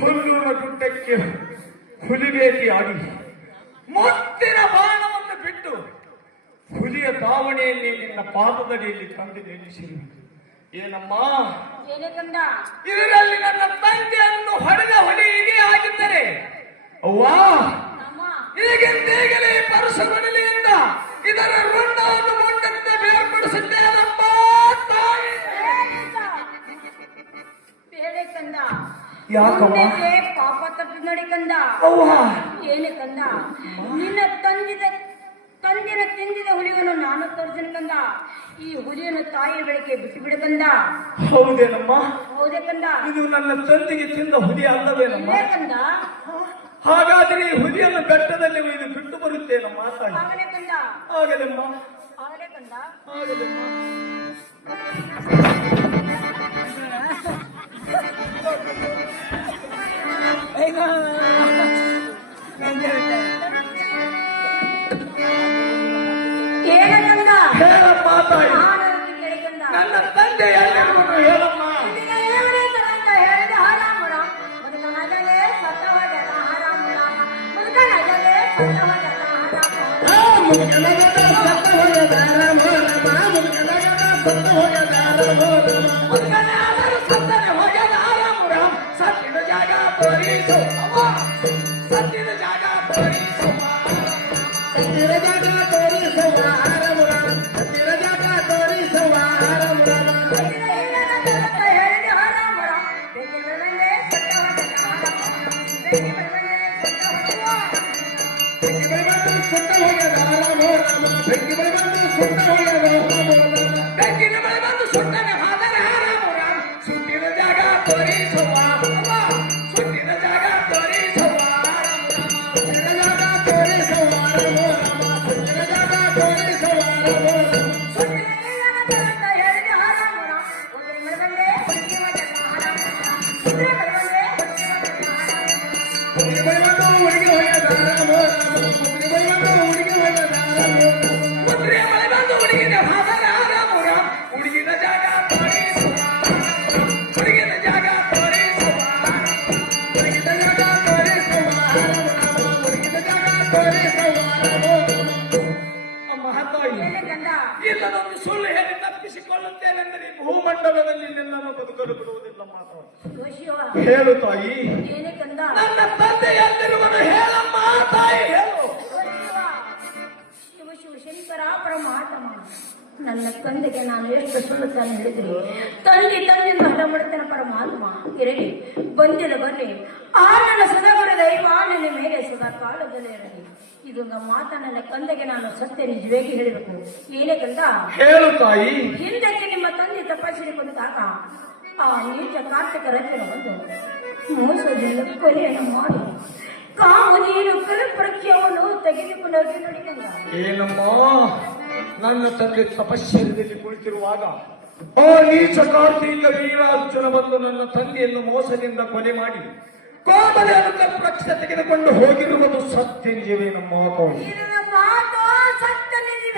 ಹುಲ್ಲೂರ ಗುಡ್ಡಕ್ಕೆ ಹುಲಿಬೇಟೆಯಾಡಿ ಮುತ್ತಿನ ಬಾಣವನ್ನು ಬಿಟ್ಟು ಹುಲಿಯ ದಾವಣೆಯಲ್ಲಿ ನಿನ್ನ ಪಾದದಡಿಯಲ್ಲಿ ತಂದು ನಿಲ್ಲಿಸಿರುವುದು ಏನಮ್ಮ? ಇದರಲ್ಲಿ ನನ್ನ ತಂದೆಯನ್ನು ಹೊಡೆದ ಹೊಲಿ ಇದೇ ಆಗಿದ್ದರೆ ಅವ್ವಾ ಈಗಿಂದೀಗಲೇ ಪರಶುಮನಿಯಿಂದ ಇದರ ಋಣವನ್ನು ಮುಂಡಿಂದ ಬೇರ್ಪಡಿಸುತ್ತೇನಮ್ಮ ತಾಯಿ. ಯಾಕಮ್ಮ ಪಾಪ ತಪ್ಪು ನೋಡಿ ಕಂದ. ಏನೇ ಕಂದ, ನಿನ್ನ ತಂದಿನ ತಿಂದಿದ ಹುಲಿಯನ್ನು ನಾನು ತೋರಿಸಿನ ಕಂದ. ಈ ಹುಲಿಯನ್ನು ತಾಯಿಯ ಬೆಳಕೆ ಬಿಟ್ಟು ಬಿಡು ಕಂದ. ಹೌದೇನಮ್ಮ? ಹೌದೇ ಕಂದ. ಇದು ನನ್ನ ತಂದೆಗೆ ತಿಂದ ಹುಲಿ ಅಲ್ಲವೇನಮ್ಮ? ಕಂದ. ಹಾಗಾದ್ರೆ ಈ ಹುಲಿಯನ್ನು ಬೆಟ್ಟದಲ್ಲಿ ಒಯ್ದು ಬಿಟ್ಟು ಬರುತ್ತೇನಮ್ಮ ತಾಯಿ? ಆಗಲೇ ಕಂದ. ಆಗಲಮ್ಮ. ಆಗಲೇ ಕಂದ. ಆಗಲಮ್ಮ. ಏನಂದ? ಹೇಳಮ್ಮ ತಾಯಿ. ನನ್ನ ತಂದೆ ಎಲ್ಲಿರುವನು ಹೇಳಮ್ಮ. ಸತ್ತಿನ ಜಾಗ ತೋರಿಸು, ಸತ್ತಿನ ಜಾಗ ತೋರಿಸು, ಸತ್ತಿನ ಜಾಗ ತೋರಿಸುವ ಸತ್ತಿನ ಜಾಗ ತೋರಿಸುವ ಬೆಕ್ಕಿನ ಬಳಿ ಬಂದು ಸುಟ್ಟನೆ ಹಾದರೆ ಹಾರಾಮುರ ಸುಟ್ಟಿನ ಜಾಗ ತೋರಿಸುವ ಸುಟ್ಟಿನ ಜಾಗ ತೋರಿಸುವ ಸುಟ್ಟಿನ ಜಾಗ ತೋರಿಸುವ ಸುಟ್ಟಿನ ಜಾಗ ತೋರಿಸುವ ಇಲ್ಲದೊಂದು ಸುಳ್ಳು ಹೇಳಿ ತಪ್ಪಿಸಿಕೊಳ್ಳುತ್ತೇನೆಂದರೆ ಭೂಮಂಡಲದಲ್ಲಿ ನಿನ್ನನ್ನು ಬದುಕಲು ಬಿಡುವುದಿಲ್ಲ. ಮಾತ್ರ ಹೇಳು ತಾಯಿ. ನನ್ನ ತಂದೆ ಎಲ್ಲಿರುವನು ಹೇಳಮ್ಮ ತಾಯಿ, ಹೇಳು. ಶಿವ ಶಿವ ಶಂಕರ ಪರಮಾತ್ಮ, ನನ್ನ ತಂದೆಗೆ ನಾನು ಎಷ್ಟು ಸುಳ್ಳು ತಾನು ಹೇಳಿದ್ರಿ. ತಂದಿಂದ ಹಠ ಮಾಡುತ್ತೇನೆ ಪರಮಾತ್ಮ. ಇರಲಿ, ಬಂದಿಲ್ಲ ಬನ್ನಿ. ಆ ನನ್ನ ಸದಗುರ ದೈವ ನನ್ನ ಮೇಲೆ ಸದಾ ಕಾಲದಲ್ಲೇ ಇರಲಿ. ಇದು ನಮ್ಮ ಮಾತ ನನ್ನ ಕಂದಗೆ ನಾನು ಸತ್ಯ ನಿಜವಾಗಿ ಹೇಳಬೇಕು. ಏನೇ ಕಂದ? ಹೇಳು ತಾಯಿ. ಹಿಂದಕ್ಕೆ ನಿಮ್ಮ ತಂದೆ ತಪಾಸಣೆ ಬಂದಾಗ ಆ ನೀಚ ಕಾರ್ತಿಕ ರಚನೆ ಬಂದು ಮೋಸದಿಂದ ಕೊಲೆಯನ್ನು ಮಾಡಿ ಕಾಮನೇನು ಕಲಪ್ರಖ್ಯವನ್ನು ತೆಗೆದುಕೊಂಡು ನಡಿಕಂದ. ಏನಮ್ಮ, ನನ್ನ ತಂದೆ ತಪಶ್ಚರ್ಯದಲ್ಲಿ ಕುಳಿತಿರುವಾಗ ಆ ನೀಚ ಕಾರ್ತಿಕ ವೀರಾರ್ಜುನ ಬಂದು ನನ್ನ ತಂದೆಯನ್ನು ಮೋಸದಿಂದ ಕೊಲೆ ಮಾಡಿ ಕೋಮಲೆಯನ್ನು ಕಲ್ಪಕ್ಷ ತೆಗೆದುಕೊಂಡು ಹೋಗಿರುವುದು ಸತ್ಯ ನಿಜವೇ ನಮ್ಮ ಇದನ್ನ